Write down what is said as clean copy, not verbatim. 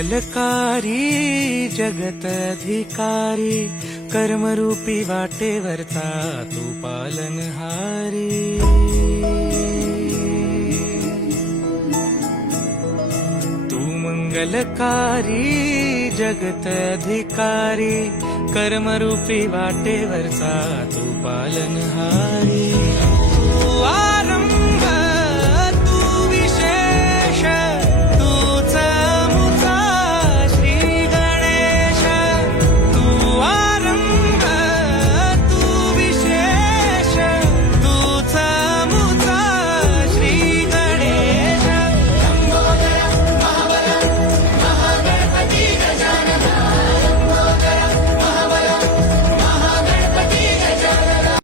मंगलकारी जगत अधिकारी, कर्मरूपी वाटेवरचा तू पालनहारी। तू मंगलकारी जगत अधिकारी, कर्मरूपी वाटेवरचा तू पालनहारी।